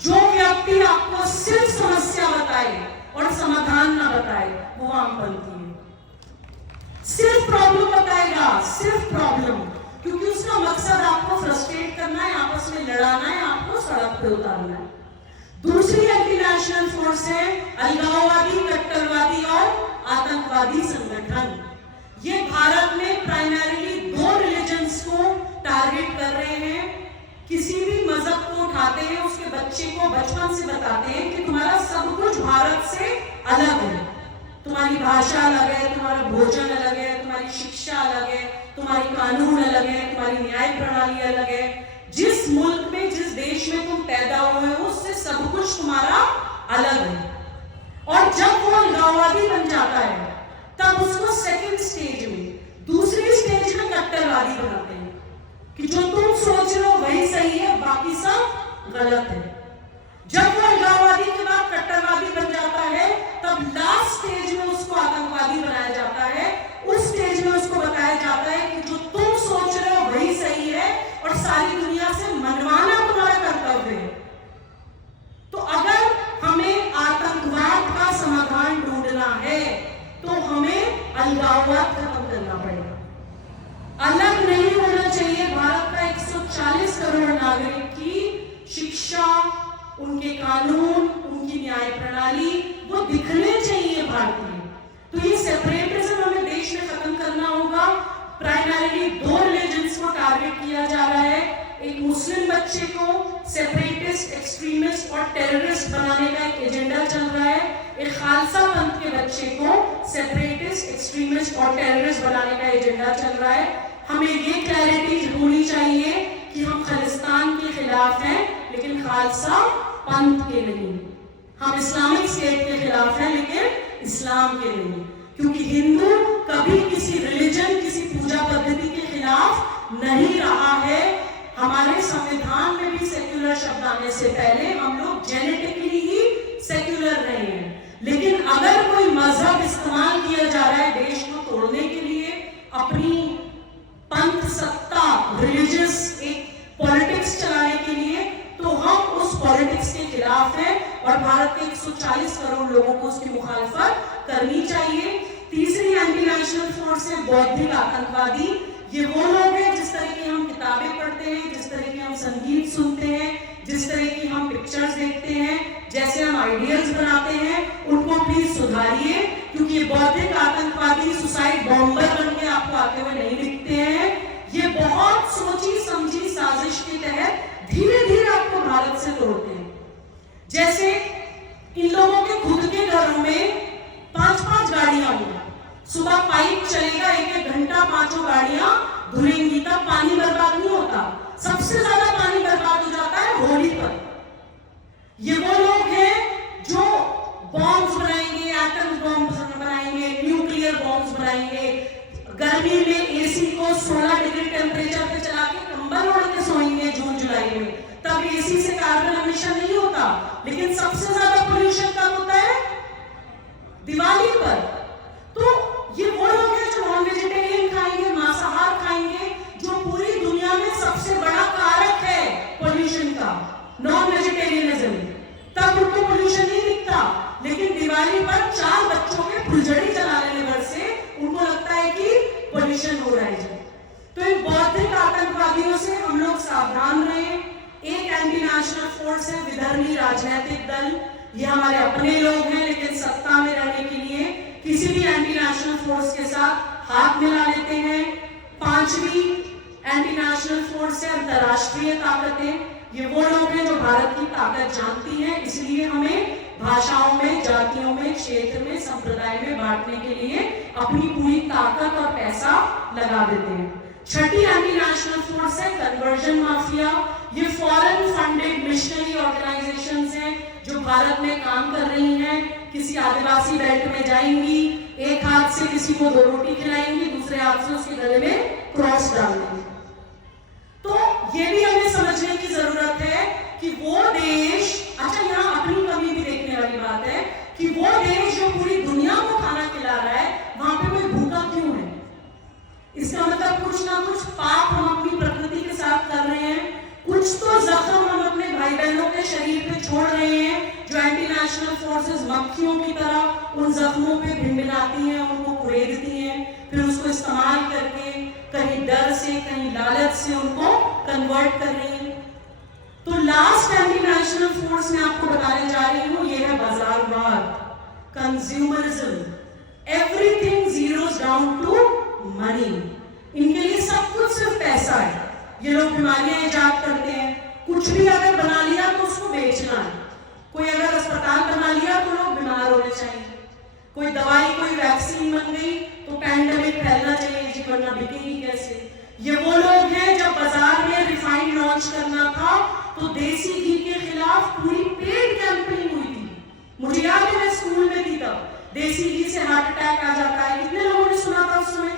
जो व्यक्ति आपको सिर्फ समस्या बताए और समाधान ना बताए वो वामपंथी है। सिर्फ प्रॉब्लम बताएगा, सिर्फ प्रॉब्लम, क्योंकि उसका मकसद आपको फ्रस्ट्रेट करना है, आपस में लड़ाना है, आपको सड़क पे उतारना है। दूसरी एंटी नेशनल फोर्स है अलगाववादी, कट्टरवादी और आतंकवादी संगठन। ये भारत में प्राइमरीली 2 रिलीजन्स को टारगेट कर रहे हैं। किसी भी मजहब को उठाते हैं, उसके बच्चे को बचपन से बताते हैं कि तुम्हारा सब कुछ भारत से अलग है, तुम्हारी भाषा अलग है, तुम्हारा भोजन अलग है, तुम्हारी शिक्षा अलग है, तुम्हारी कानून अलग है, तुम्हारी न्याय प्रणाली अलग है। जिस मुल्क में, जिस देश में तुम पैदा हुए हो, उससे सब कुछ तुम्हारा अलग है। और जब वो अलगाववादी बन जाता है तब उसको सेकंड स्टेज में, दूसरी स्टेज में कट्टरवादी बनाते हैं कि जो तुम सोच रहे हो वही सही है, बाकी सब गलत है। जब वो अलगाववादी के बाद कट्टरवादी बन जाता है तब लास्ट स्टेज में उसको आतंकवादी बनाया जाता है। उस स्टेज में उसको बताया जाता है कि जो तुम सोच रहे हो वही सही है और सारी दुनिया से मनवाना तुम्हारा कर्तव्य है। तो अगर हमें आतंकवाद का समाधान ढूंढना है तो हमें अलगाववाद खत्म करना पड़ेगा। अलग नहीं होना चाहिए। भारत का 140 करोड़ नागरिक की शिक्षा, उनके कानून, उनकी न्याय प्रणाली वो दिखने चाहिए भारतीय। तो ये सेपरेटिज्म हमें देश में खत्म करना होगा। प्राइमरीली 2 रिलीजन्स को टारगेट किया जा रहा है। एक मुस्लिम बच्चे को सेपरेटिस्ट, एक्सट्रीमिस्ट और टेररिस्ट बनाने का एक एजेंडा चल रहा है। एक खालसा पंथ के बच्चे को सेपरेटिस्ट, एक्सट्रीमिस्ट और टेररिस्ट बनाने का एजेंडा चल रहा है। हमें ये क्लैरिटी होनी चाहिए कि हम खालिस्तान के खिलाफ हैं लेकिन खालसा पंथ के नहीं। हम इस्लामिक स्टेट के खिलाफ हैं लेकिन इस्लाम के नहीं, क्योंकि हिंदू कभी किसी रिलीजन, किसी पूजा पद्धति के खिलाफ नहीं रहा है। हमारे संविधान में भी सेक्युलर शब्द आने से पहले हम लोग जेनेटिकली ही सेक्युलर रहे हैं। लेकिन अगर कोई मजहब इस्तेमाल किया जा रहा है देश को तोड़ने के लिए, अपनी पंथ सत्ता, रिलीजियस एक पॉलिटिक्स चलाने के लिए, तो हम उस पॉलिटिक्स के खिलाफ हैं और भारत के 140 करोड़ लोगों को उसकी मुखालफत करनी चाहिए। तीसरी एंटी नेशनल फोर्स है बौद्धिक आतंकवादी। ये वो लोग हैं जिस तरह की हम किताबें पढ़ते हैं, जिस तरह की हम संगीत सुनते हैं, जिस तरह की हम पिक्चर्स देखते हैं, जैसे हम आइडियल्स बनाते हैं, उनको प्लीज सुधारिए, क्योंकि ये बौद्धिक आतंकवादी सुसाइड बॉम्बर बन के आपको आते हुए नहीं दिखते हैं। ये बहुत सोची समझी साजिश के तहत धीरे धीरे आपको भारत से तोड़ते हैं। जैसे इन लोगों के खुद के घरों में 5-5 गाड़ियां होंगी, सुबह पाइप चलेगा 1-1 घंटा, 5 गाड़ियां धुलेंगी, तब पानी बर्बाद नहीं होता। सबसे ज्यादा पानी बर्बाद हो जाता है होली पर। ये वो लोग हैं जो बॉम्ब्स बनाएंगे, एटम बॉम्ब बनाएंगे, करेंगे, तब एसी से कार्बन एमिशन नहीं होता। लेकिन सबसे ज्यादा पोल्यूशन कब होता है? दिवाली पर। तो ये वो लोग हैं जो नॉन वेजिटेरियन खाएंगे, मांसाहार खाएंगे, जो पूरी दुनिया में सबसे बड़ा कारक है पोल्यूशन का, नॉन वेजिटेरियनिज्म। तब उनको पोल्यूशन नहीं दिखता, लेकिन दिवाली पर 4 बच्चों के फुलझड़ी जला लेने भर से उनको लगता है कि पोल्यूशन हो रहा है। तो इन बौद्धिक आतंकवादियों से हम लोग सावधान रहें। एक एंटी नेशनल फोर्स है विधर्मी राजनीतिक दल, ये हमारे अपने लोग हैं, लेकिन सत्ता में रहने के लिए किसी भी एंटी नेशनल फोर्स के साथ हाथ मिला लेते हैं। 5वीं एंटी नेशनल फोर्स है अंतरराष्ट्रीय ताकतें। ये वो लोग हैं जो भारत की ताकत जानती हैं, इसलिए हमें भाषाओं में, जातियों में, क्षेत्र में, संप्रदाय में बांटने के लिए अपनी पूरी ताकत और पैसा लगा देते हैं। 6ठी एंटी नेशनल फोर्स है कन्वर्जन माफिया। ये फॉरेन फंडेड मिशनरी ऑर्गेनाइजेशंस हैं जो भारत में काम कर रही हैं। किसी आदिवासी बेल्ट में जाएंगी, एक हाथ से किसी को 2 रोटी खिलाएंगी, दूसरे हाथ से उसके गले में क्रॉस डालेंगी। तो ये भी हमें समझने की जरूरत है कि वो देश, अच्छा यहाँ अपनी कमी भी देखने वाली बात है कि वो देश जो पूरी दुनिया को खाना खिला रहा है, वहां पे कोई भूखा क्यों है? इसका मतलब कुछ ना कुछ पाप हम अपनी प्रकृति के साथ कर रहे हैं, कुछ तो जख्म हम अपने भाई बहनों के शरीर पे छोड़ रहे हैं, जो एंटी नेशनल फोर्सेस मक्खियों की तरह उन जख्मों पे भिनभिनाती हैं, उनको कुरेदती हैं, फिर उसको इस्तेमाल करके कहीं डर से, कहीं लालच से उनको कन्वर्ट कर रही है। तो लास्ट एंटी नेशनल फोर्स मैं आपको बताने जा रही हूं, ये है बाजारवाद, consumerism. Everything zeroes down to money. इनके लिए सब कुछ सिर्फ पैसा है। ये लोग बीमारियां इजाद करते हैं, कुछ भी अगर बना लिया तो उसको बेचना है। कोई अगर अस्पताल बना लिया तो लोग बीमार होने चाहिए, कोई दवाई, कोई वैक्सीन बन गई तो पैंडेमिक फैलना चाहिए जी, वरना बिकेगी कैसे? ये वो लोग हैं जब बाजार में रिफाइंड लॉन्च करना था तो देसी घी के खिलाफ पूरी पेड कैंपेन हुई थी। मुझे याद है मैं स्कूल में थी तब, देसी घी से हार्ट अटैक आ जाता है, कितने लोगों ने सुना था उस समय?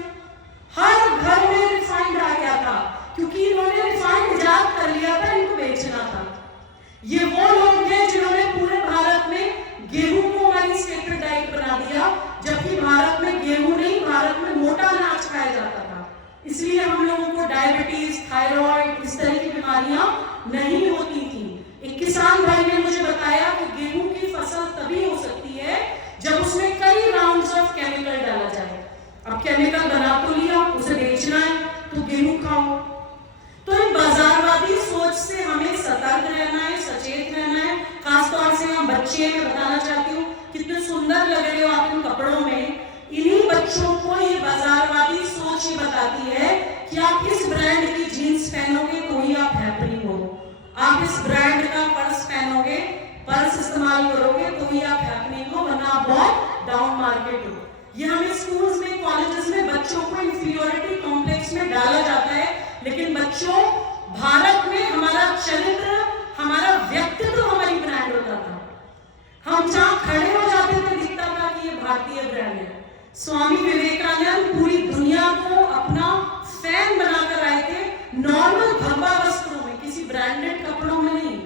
हर घर में रिफाइंड आ गया था क्योंकि इन्होंने रिफाइंड इजाद कर लिया था, इनको बेचना था। ये वो लोग हैं जिन्होंने पूरे भारत में गेहूं को हमारी स्टेट डाइट बना दिया, जबकि भारत में गेहूं नहीं, भारत में मोटा अनाज खाया जाता था। इसलिए हम लोगों को डायबिटीज, थायराइड, इस तरह की बीमारियां नहीं होती थी। एक किसान भाई ने मुझे बताया कि गेहूं की फसल तभी हो सकती है जब उसमें कई राउंड्स ऑफ केमिकल डाला जाए। अब केमिकल बना तो लिया, उसे बेचना है तो गेहूं खाओ। तो इन बाजारवादी सोच से हमें सतर्क रहना है, सचेत रहना है। खासतौर से हम बच्चे, मैं बताना चाहती हूँ कितने सुंदर लग रहे हो आप इन कपड़ों में। इन्हीं बच्चों को ये बाजारवादी सोच ही बताती है कि आप इस ब्रांड की जीन्स पहनोगे तो ही आप हैपनिंग हो, आप इस ब्रांड का पर्स पहनोगे, पर्स इस्तेमाल करोगे तो ही आप हैपनिंग हो, वरना आप बहुत डाउन मार्केट हो। ये हमें स्कूल्स में, कॉलेजेस में बच्चों को इंफीरियोरिटी कॉम्प्लेक्स में डाला जाता है, लेकिन बच्चों, भारत में हमारा चरित्र, हमारा व्यक्तित्व हमारी ब्रांड होता था। हम जहां खड़े हो जाते थे दिखता था कि ये भारतीय ब्रांड है। स्वामी विवेकानंद पूरी दुनिया को अपना फैन बनाकर आए थे, नॉर्मल भगवा वस्त्रों में, किसी ब्रांडेड कपड़ों में नहीं।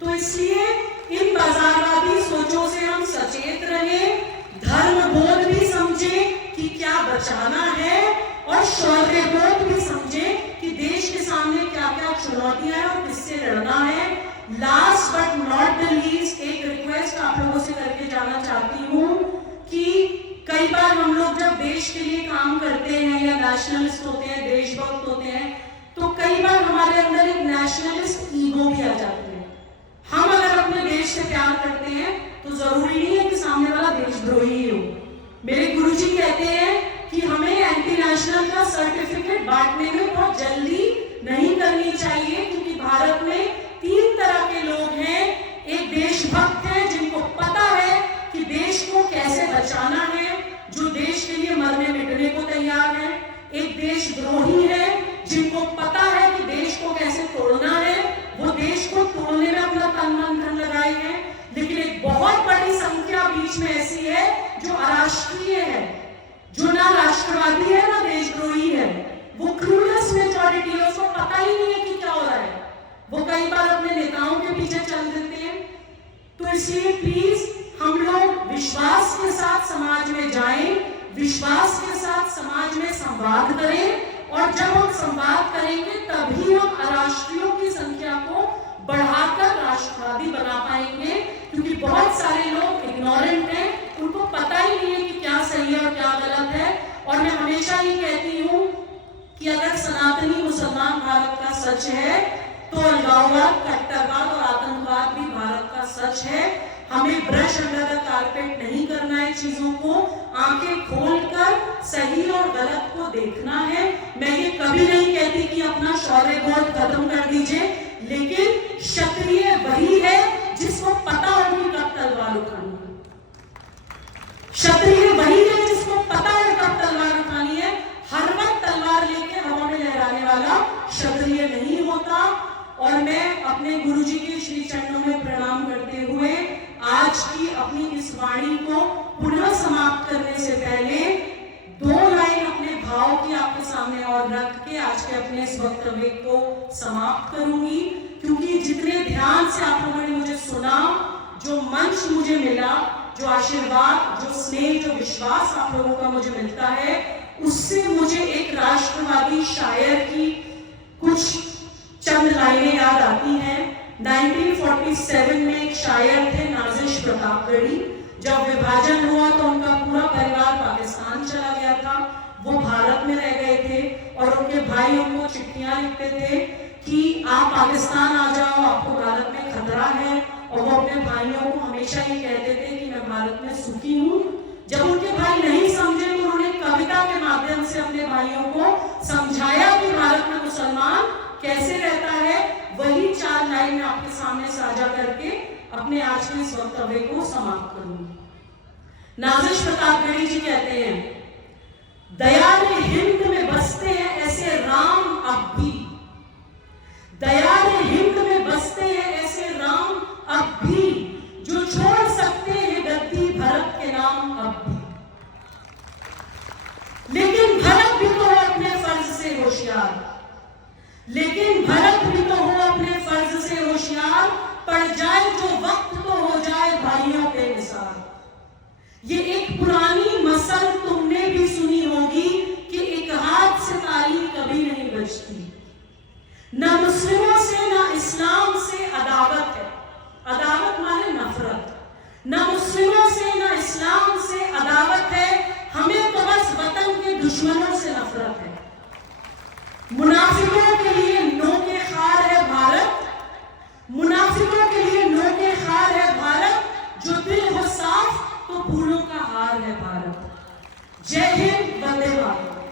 तो इसलिए इन बाजारवादी सोचों से हम सचेत रहें, धर्म बोध भी समझे कि क्या बचाना है, और शौर्य बोध भी समझे कि देश के सामने क्या क्या चुनौतियां हैं और किससे लड़ना है। Last but not the least, एक रिक्वेस्ट आप लोगों से करके जाना चाहती हूँ कि कई बार हम लोग जब देश के लिए काम करते हैं या नेशनलिस्ट होते हैं, देशभक्त होते हैं, तो कई बार हमारे अंदर एक नेशनलिस्ट ईगो भी आ जाती है। हम अगर अपने देश से प्यार करते हैं तो जरूरी नहीं है कि सामने वाला देशद्रोही हो। मेरे गुरुजी कहते हैं कि हमें एंटी नेशनल का सर्टिफिकेट बांटने में बहुत जल्दी नहीं करनी चाहिए, क्योंकि भारत में 3 तरह के लोग हैं। एक देशभक्त है जिनको पता है कि देश को कैसे बचाना है, जो देश के लिए मरने मिटने को तैयार है। एक देशद्रोही है जिनको पता है कि देश को कैसे तोड़ना है, वो देश को तोड़ने में अपना तन मन धन लगाए हैं। लेकिन एक बहुत बड़ी संख्या बीच में ऐसी है जो अराष्ट्रीय है, जो ना राष्ट्रवादी है ना देशद्रोही है। वो क्रूलेस मेजॉरिटी है, उसको पता ही नहीं है कि क्या हो रहा है। वो कई बार अपने नेताओं के पीछे चल देते हैं। तो इसलिए प्लीज हम लोग विश्वास के साथ समाज में जाएं, विश्वास के साथ समाज में संवाद करें, और जब हम संवाद करेंगे तभी हम अराष्ट्रीयों की संख्या को बढ़ाकर राष्ट्रवादी बना पाएंगे। क्योंकि बहुत सारे लोग इग्नोरेंट हैं, उनको पता ही नहीं है कि क्या सही है और क्या गलत है। और मैं हमेशा ये कहती हूँ कि अगर सनातनी मुसलमान भारत का सच है तो अलगाववाद, कट्टरवाद और आतंकवाद भी भारत का सच है। हमें ब्रश अंडर द कारपेट नहीं करना है, चीजों को आंखें खोलकर सही और गलत को देखना है। मैं ये कभी नहीं कहती कि अपना शौर्य बोध खत्म कर दीजिए, लेकिन क्षत्रिय वही है जिसको पता हो कि कब तलवार उठानी है। क्षत्रिय वही है जिसको पता है कब तलवार उठानी है। हर वक्त तलवार लेके हवा में लहराने वाला क्षत्रिय नहीं होता। और मैं अपने गुरुजी के श्री चरणों में प्रणाम करते हुए आज की अपनी इस वाणी को पुनः समाप्त करने से पहले 2 लाइन अपने भाव की आपके सामने और रख के आज के अपने इस वक्तव्य को समाप्त करूंगी। क्योंकि जितने ध्यान से आप लोगों ने मुझे सुना, जो मंच मुझे मिला, जो आशीर्वाद, जो स्नेह, जो विश्वास आप लोगों का मुझे मिलता है, उससे मुझे एक राष्ट्रवादी शायर की कुछ चंद लाइनें याद आती हैं। 1947 में एक शायर थे नाजिश प्रतापगढ़ी। जब विभाजन हुआ तो उनका पूरा परिवार पाकिस्तान चला गया था, वो भारत में रह गए थे और उनके भाई उनको चिट्ठियां लिखते थे कि आप पाकिस्तान आ जाओ, आपको भारत में खतरा है। और वो अपने भाइयों को हमेशा ये कहते थे कि मैं भारत में सुखी हूँ। जब उनके भाई नहीं समझे तो उन्होंने कविता के माध्यम से अपने भाइयों को समझाया कि भारत में मुसलमान कैसे रहता है। वही 4 लाइन में आपके सामने साझा करके अपने आज के इस वक्तव्य को समाप्त करूंगी। नाजिश प्रतापगढ़ी जी कहते हैं, दयारे हिंद में बसते हैं ऐसे राम अब भी, दयारे हिंद में बसते हैं ऐसे राम अब भी, जो छोड़ सकते हैं गद्दी भरत के नाम अब भी। लेकिन भरत भी तो अपने फर्ज से होशियार, लेकिन भरत भी तो हो अपने फर्ज से होशियार, पड़ जाए जो वक्त तो हो जाए भाइयों के निसार। ये एक पुरानी मसल तुमने भी सुनी होगी कि एक हाथ से ताली कभी नहीं बजती। न मुस्लिमों से न इस्लाम से अदावत है, अदावत माने नफरत। न मुस्लिमों से न इस्लाम से अदावत है, हमें तो बस वतन के दुश्मनों से नफरत है। मुनाफिकों के लिए नो के खार है भारत, मुनाफिकों के लिए नो के खार है भारत, जो दिल हो साफ तो फूलों का हार है भारत। जय हिंद, वंदे मातरम।